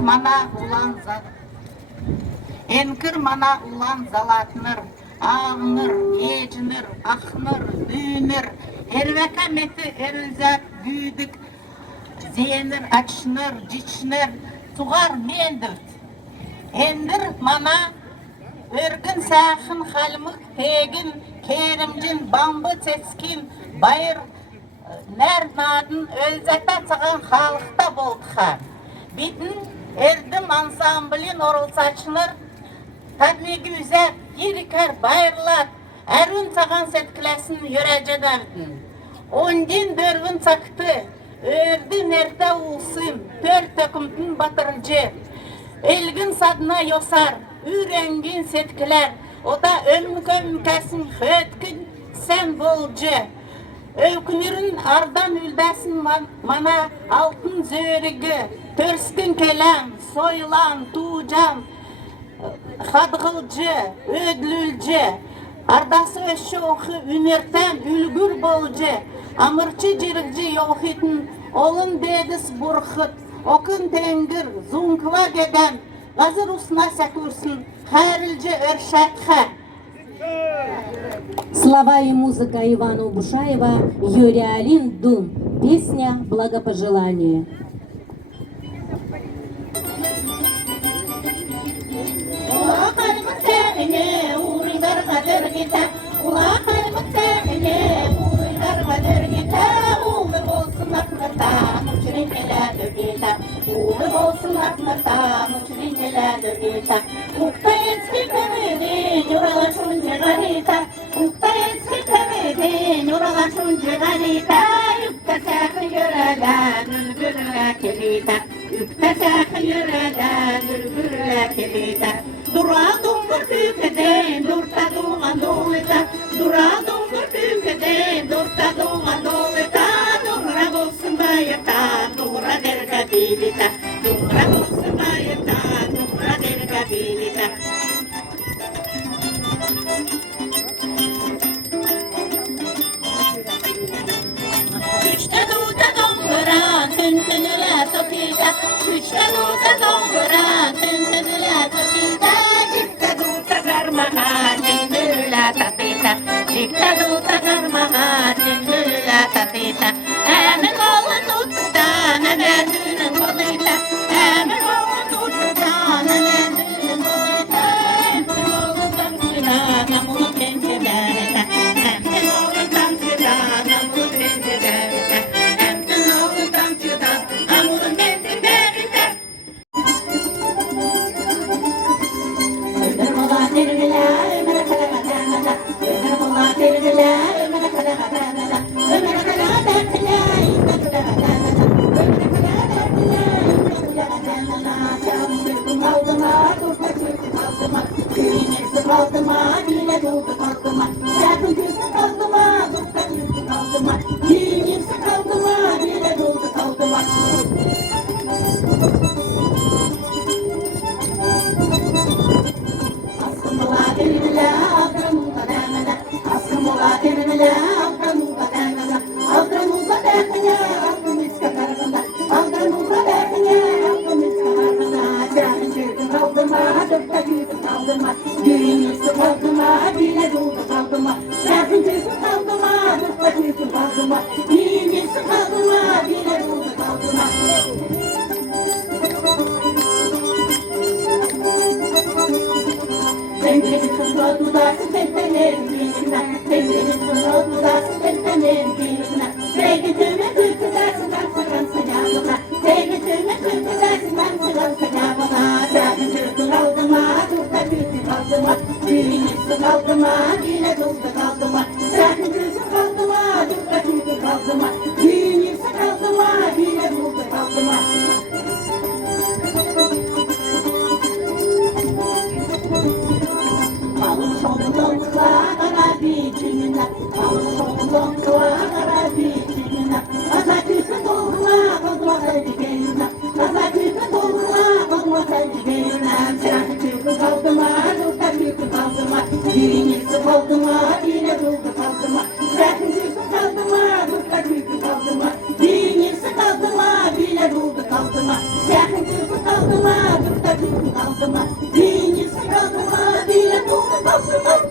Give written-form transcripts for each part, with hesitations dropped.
mana ulan zat. Enkir mana ulan zalatnır, ağnır, ecnir, aknır, düğünür, erveka meti erilzat güydük, zeynir, açnır, ciçnir, tuğar mendirt. Endir mana örgün sahın halmık tegin, kerimcin, bambı teskin, bayır, ner nadın ölzata çağın halıqta boldıqan. Bitin erdim ansamblin orulsaçınır, tabiği üzet, yeriker, bayırlar, erün çağın setkilesin yörece davdın. Ondin dörvün çaktı, ördü nerte ulsın, tör tökümdün batırıcı. Elgin sadına yosar, ürengin setkiler, o da ömkesin hötkün sen bolcu. Öykünürün ardan üldesin mana altın zörügü, törskün kelem, soylan, tuğcan, hadgılcı, ödlülcü, ardası öşü oku ünerten ülgür bolcu, amırçı cirikci yohitin, olun dedis burkut, okun tengir, zunkva geden, gazır usna sakursun, harilci örşatha. Слова и музыка Ивана Убушаева, Юрий Алин, Дум. Песня «Благопожелание». Duradum gürtükeden, durtadum andolita. Duradum gürtükeden, durtadum andolita. Dura bolsun bayata, dura dergabilita. Dura bolsun bayata, dura dergabilita. Üçte duda dombura, tüntünüle sokita. Üçte duda dombura, tüntünüle sokita. Cikta duda garmaha, tüntünüle tapita. Cikta duda garmaha, tüntünüle tapita. Emin olun tuttu, nemen düğünün kolita. Emin olun tuttu, nemen düğünün kolita. Emin olun tamsıda, namunu pençelerine. Emin olun tamsıda, namunu pençelerine. Emin olun tamsıda, namunu pençelerine. Ömer mola terbiler, Ömer kalamadanada. Ömer mola terbiler, Ömer kalamadanada. Ömer kalamadanada, Ömer kalamadanada. Ömer kalamadanada, Çam sürgün aldıma, durma sürgün aldıma. Köyün eksik aldıma, yine doldu kaldıma. Sakın kürsün aldıma, durma sürgün aldıma. Köyün eksik aldıma, yine doldu kaldıma. Askım ola terbiler, Avramuza demede. Askım ola terbiler, Avramuza demede. Avramuza demede, aklım hiç kadarında. Avramuza demede, aklım hiç kadarında. Canım çırpın kaldıma, dörtte kürdüm kaldıma. Düğün yüksek kaldıma, dile doldu kaldıma. Canım çırpın kaldıma, dörtte kürdüm kaldıma. Düğün yüksek kaldıma, dile doldu kaldıma. Tengeli kız oldu da sütlerin birinden. Tengeli kız oldu da sütlerin birinden. Sevgitime türkü dersin ben sıran sıcağına. Sevgitime türkü dersin ben sıran sıcağına. Senin türkü kaldıma, durda türkü kaldıma. Düğün üstü kaldıma, yine doldu kaldıma. Senin türkü kaldıma, durda türkü kaldıma. Düğün üstü kaldıma, yine doldu kaldıma. Alın sonundan kulağa kara bir cümle. Alın sonundan kulağa kara aldıma, gıpta gıpta aldıma. Zincir sıkıldıma, dile buldu baktıma.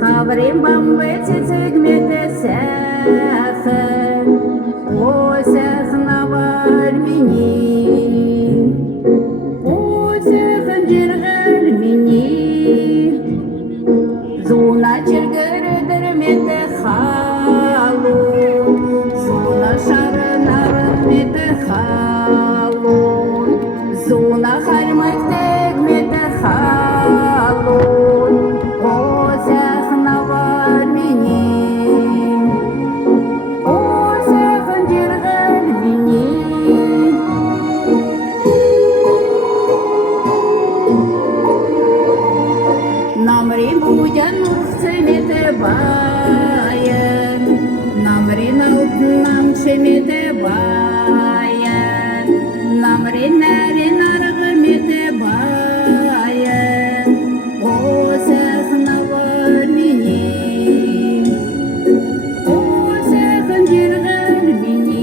Каврим бамбеці цигмітеся, осях на вальміні, осях джергель міні, зуна чергер дермете халу, зуна шарнар мете халу, зуна хальмек тегмете халу, осях на вальміні, осях джергель міні. Намрі будянух цеміте баян, намрі наутнам чеміте баян, намрі нері наргміте баян, осях на вальміні, осях джергель міні.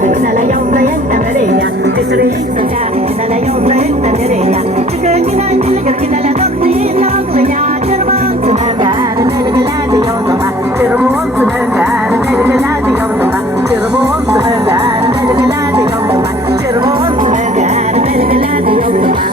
Nala yolda yentemereya Esri saja Nala yolda yentemereya Çıkıgınan gülgırgınala doktiğin olduya Tırmon sınırgar Nelgıladi yoluma Tırmon sınırgar Nelgıladi yoluma Tırmon sınırgar Nelgıladi yoluma Tırmon sınırgar Nelgıladi yoluma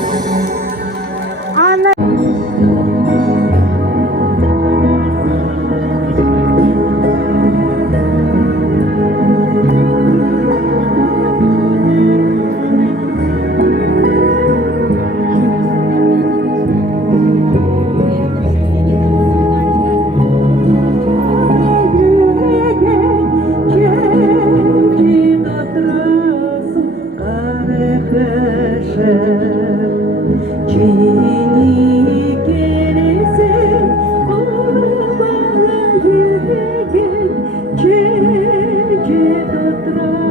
Cię do